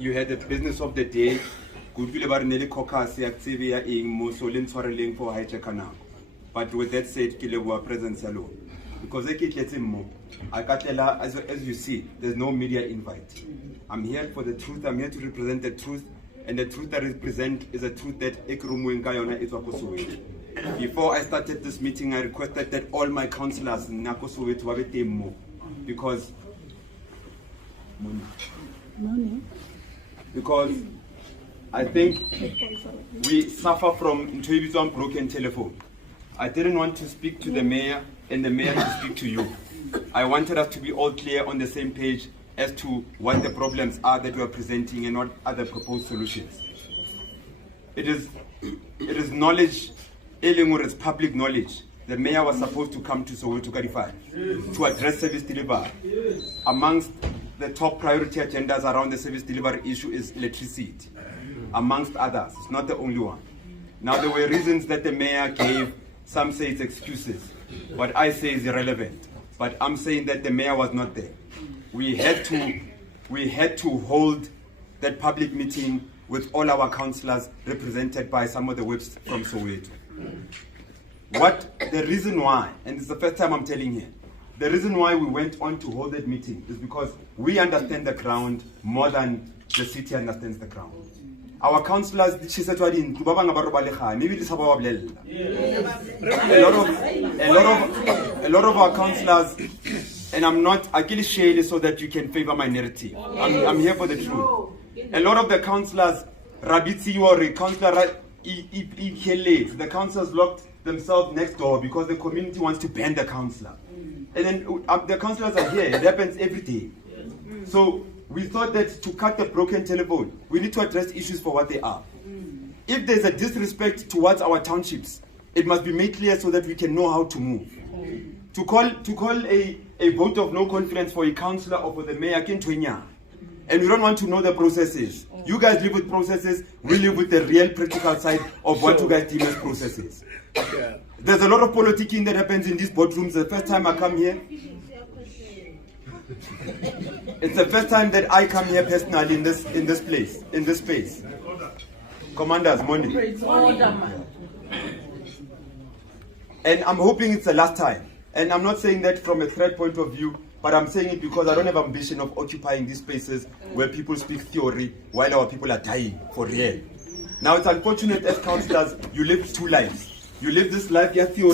You had the business of the day. But with that said, presence alone. Because as you see, there's no media invite. I'm here for the truth. I'm here to represent the truth. And the truth that I represent is a truth that before I started this meeting, I requested that all my councillors because I think we suffer from broken telephone. I didn't want to speak to the mayor and the mayor to speak to you. I wanted us to be all clear on the same page as to what the problems are that we are presenting and what are the proposed solutions. It is knowledge, it's public knowledge. The mayor was supposed to come to Soweto to address service delivery. Amongst the top priority agendas around the service delivery issue is electricity, amongst others. It's not the only one. Now, there were reasons that the mayor gave. Some say it's excuses. What I say is irrelevant. But I'm saying that the mayor was not there. We had to hold that public meeting with all our councillors represented by some of the whips from Soweto. The reason why, and it's the first time I'm telling here, the reason why we went on to hold that meeting is because we understand the ground more than the city understands the ground. Our councillors, a lot of our councillors, and I'm not actually shady so that you can favor my narrative. I'm here for the truth. A lot of the councillors, the councillors locked themselves next door because the community wants to ban the councillor. And then the councillors are here. It happens every day. So we thought that to cut the broken telephone, we need to address issues for what they are. If there's a disrespect towards our townships, it must be made clear so that we can know how to move. To call a vote of no confidence for a councillor or for the mayor, and we don't want to know the processes. You guys live with processes, we live with the real practical side of what you guys deem as processes. There's a lot of politicking that happens in these boardrooms. The first time I come here, it's the first time that I come here personally in this space. Commanders, morning. And I'm hoping it's the last time. And I'm not saying that from a threat point of view, but I'm saying it because I don't have ambition of occupying these spaces where people speak theory while our people are dying for real. Now it's unfortunate as councillors, you live two lives. You live this life, and you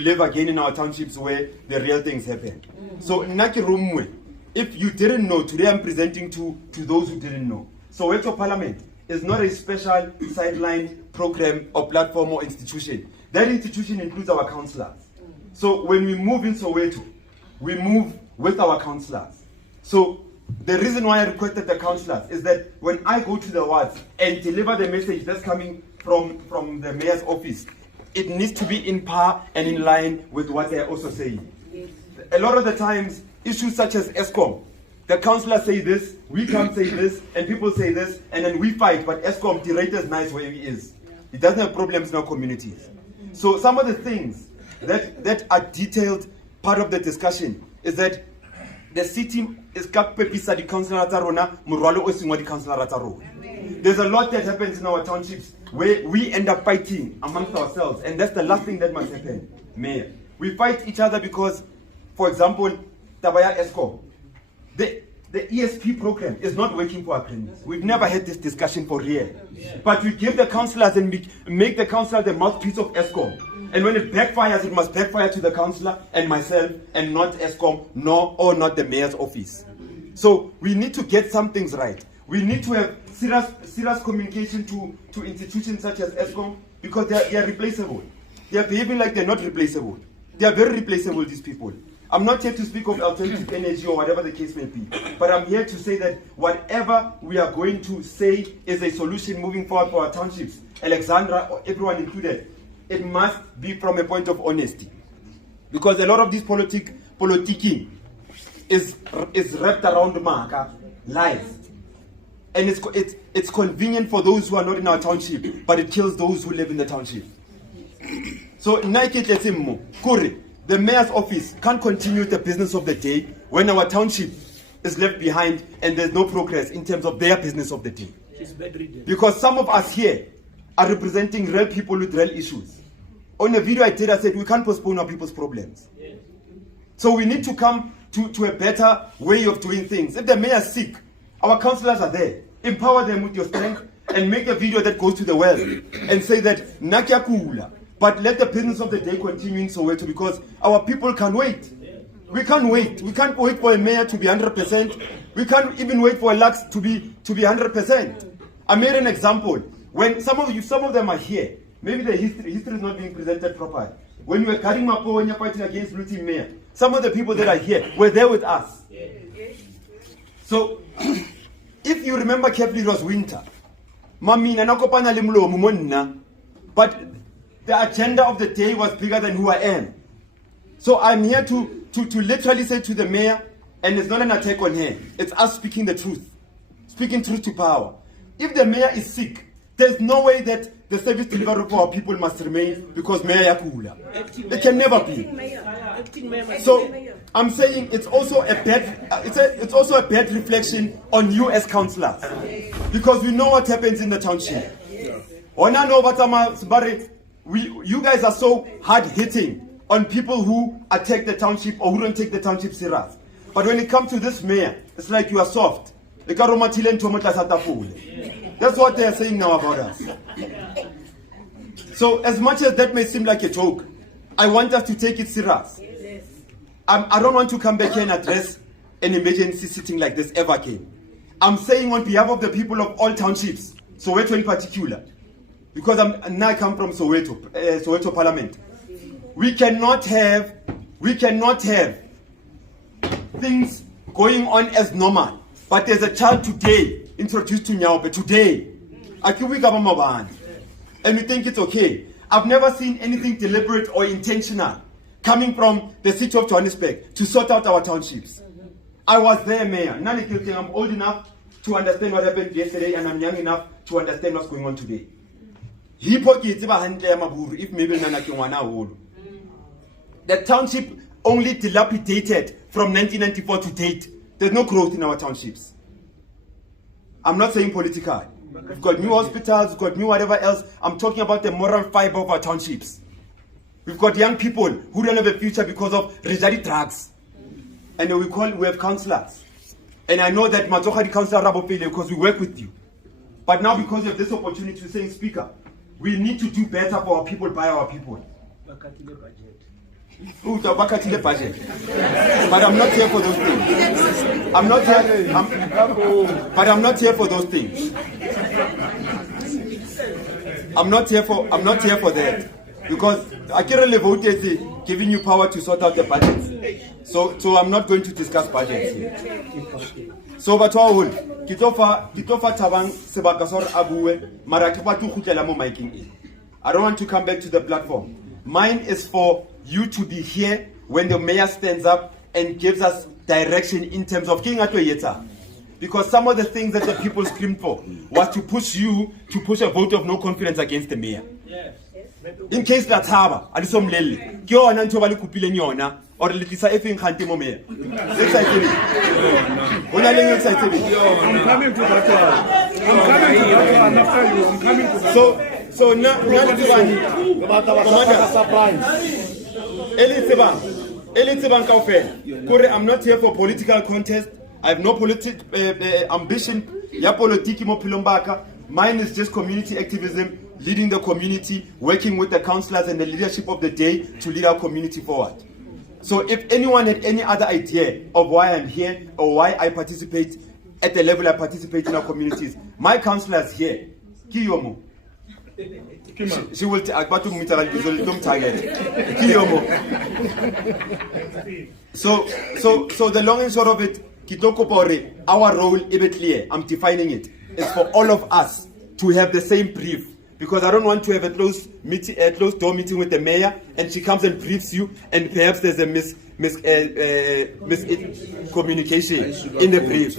live again in our townships where the real things happen. So, if you didn't know, today I'm presenting to those who didn't know. Soweto Parliament is not a special sideline program or platform or institution. That institution includes our councillors. So when we move in Soweto, we move with our councillors. So the reason why I requested the councillors is that when I go to the wards and deliver the message that's coming from the mayor's office, it needs to be in par and in line with what they're also saying. A lot of the times, issues such as ESCOM, the councillors say this, we come say this, and people say this, and then we fight, but ESCOM, the rate is nice where he is. He doesn't have problems in our communities. So some of the things that are detailed part of the discussion is that the city is kapepisa di councillor rona morwalo o sengwa di councillor rona. There's a lot that happens in our townships where we end up fighting amongst ourselves, and that's the last thing that must happen, Mayor. We fight each other because, for example, Tabaya ESCOM, the ESP program is not working for our clients. We've never had this discussion for real. But we give the councillors and make the councillor the mouthpiece of ESCOM. And when it backfires, it must backfire to the councillor and myself and not ESCOM, or not the mayor's office. So we need to get some things right. We need to have serious communication to institutions such as ESCOM because they are replaceable. They are behaving like they're not replaceable. They are very replaceable, these people. I'm not here to speak of alternative energy or whatever the case may be, but I'm here to say that whatever we are going to say is a solution moving forward for our townships, Alexandra, or everyone included, it must be from a point of honesty. Because a lot of this politicking is wrapped around lies. and it's convenient for those who are not in our township, but it kills those who live in the township. So Nike Kuri, the mayor's office can't continue the business of the day when our township is left behind and there's no progress in terms of their business of the day. Because some of us here are representing real people with real issues. On a video I did, I said we can't postpone our people's problems. So we need to come to a better way of doing things. If the mayor is sick, our councillors are there. Empower them with your strength and make a video that goes to the world and say that Nakia Kula, but let the business of the day continue in Soweto because our people can wait. We can't wait. We can't wait for a mayor to be 100%. We can't even wait for a Lux to be 100%. I made an example. When some of them are here, maybe the history is not being presented properly. When you were carrying Mpho, when you're fighting against Blue Team Mayor, some of the people that are here were there with us. So, if you remember carefully, it was winter. But the agenda of the day was bigger than who I am. So I'm here to literally say to the mayor, and it's not an attack on her, it's us speaking the truth. Speaking truth to power. If the mayor is sick, there's no way that the service delivery for our people must remain because Mayor Yakula. It can never be. So I'm saying it's also a bad reflection on you as councillors, because we know what happens in the township. You guys are so hard hitting on people who attack the township or who don't take the township serious. But when it comes to this mayor, it's like you are soft. That's what they are saying now about us. So as much as that may seem like a joke, I want us to take it serious. I don't want to come back here and address an emergency sitting like this ever again. I'm saying on behalf of the people of all townships, Soweto in particular, because I come from Soweto Parliament. We cannot have things going on as normal. But there's a child today introduced to Nyaope today. And we think it's okay. I've never seen anything deliberate or intentional coming from the city of Johannesburg to sort out our townships. I was there, Mayor. I'm old enough to understand what happened yesterday, and I'm young enough to understand what's going on today. The township only dilapidated from 1994 to date. There's no growth in our townships. I'm not saying political. We've got new hospitals, we've got new whatever else. I'm talking about the moral fiber of our townships. We've got young people who don't have a future because of rejected drugs. And we have councillors. And I know that Matsokhadi Councillor Rabopele, because we work with you. But now because of this opportunity to say, Speaker, we need to do better for our people, by our people. Budget. But I'm not here for those things. I'm not here for those things. I'm not here for that. Because Akira vote is giving you power to sort out the budgets. So I'm not going to discuss budgets here. So batwa kitofa tabang sebakasor abue mara kipatu khutlela mo miking in. I don't want to come back to the platform. Mine is for you to be here when the mayor stands up and gives us direction in terms of King Ato Yeta. Because some of the things that the people screamed for was to push you to push a vote of no confidence against the mayor. Yes. In case that's haba, alisom lele. Kyo anancho bali kupile nyona or litisa effing khante mo mayor. Excited. I'm coming to that one. So now I'm not here for political contest. I have no ambition. Mine is just community activism, leading the community, working with the councillors and the leadership of the day to lead our community forward. So if anyone had any other idea of why I'm here or why I participate at the level I participate in our communities, my councillor is here. Kiyomo. She will target. So the long and short of it, our role is clear. I'm defining it. It's for all of us to have the same brief, because I don't want to have a closed door meeting with the mayor and she comes and briefs you and perhaps there's miscommunication in the brief.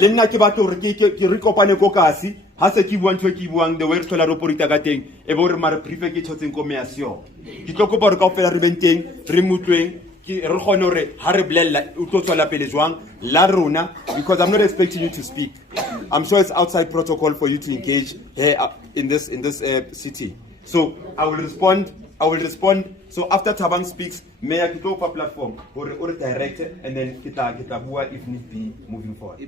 Le nna ke batla hore ke re kopane ko kasi ha se ke buang ntho ke buang the way re thola reporta ka teng e bo re mare brief ke tshotseng ko measio ke tlo kopa re kaofela re benteng re mutlweng ke re gone hore ha re blella o tlo tswela pele jwang la rona, because I'm not expecting you to speak. I'm sure it's outside protocol for you to engage here in this city. So I will respond. So after Thabang speaks, Mayor ke tlo fa platform or direct, and then kita bua if need be moving forward.